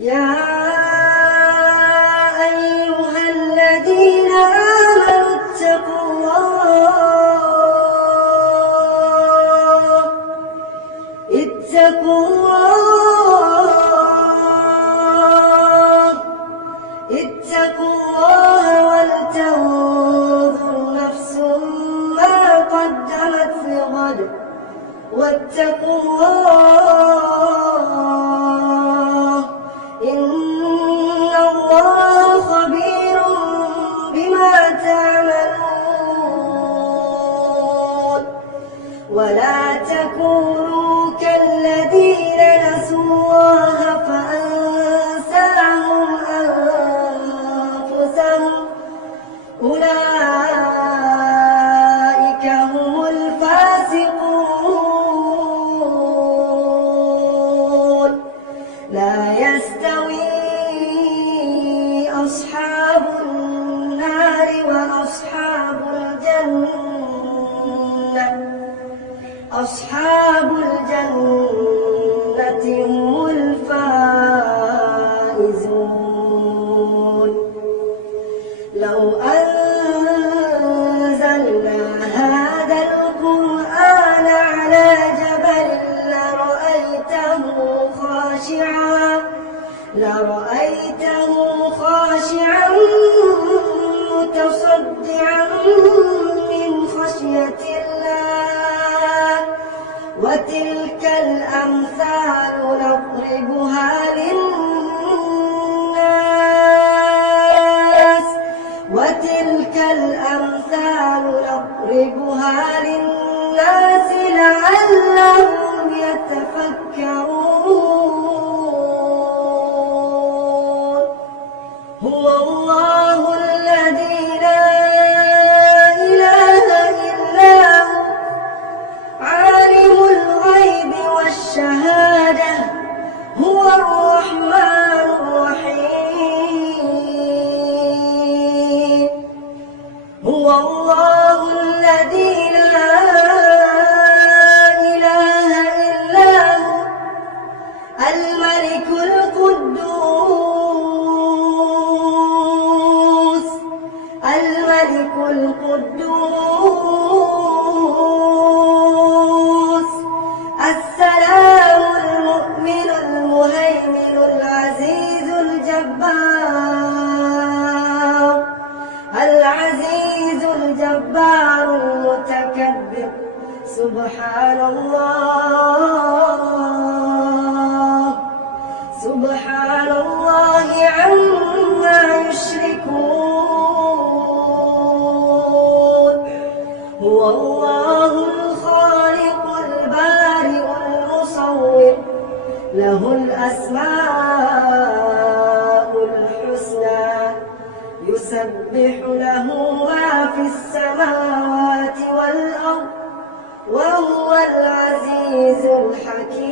يا أيها الذين آمنوا اتقوا الله ولتنظر نفس ما قدمت لغد واتقوا الله إن الله خبير بما تعملون. ولا تكونوا كالذين نسوا الله فأنساهم أنفسهم أولئك هم الفاسقون. لا يستوي أصحاب النار وأصحاب الجنة، أصحاب الجنة هم الفائزون. لو أنزلنا هذا القرآن على جبل لرأيته خاشعا متصدعا من خشية الله. وتلك الأمثال نضربها للناس لعلهم يتفكرون. هو الله الذي لا إله إلا هو عالم الغيب والشهادة هو الرحمن الرحيم. هو الله الذي لا إله إلا هو الملك القدوس السلام المؤمن المهيمن العزيز الجبار المتكبر. سبحان الله عما يشركون. هو الله الخالق البارئ المصور له الأسماء الحسنى يسبح له ما في السماوات والأرض وهو العزيز الحكيم.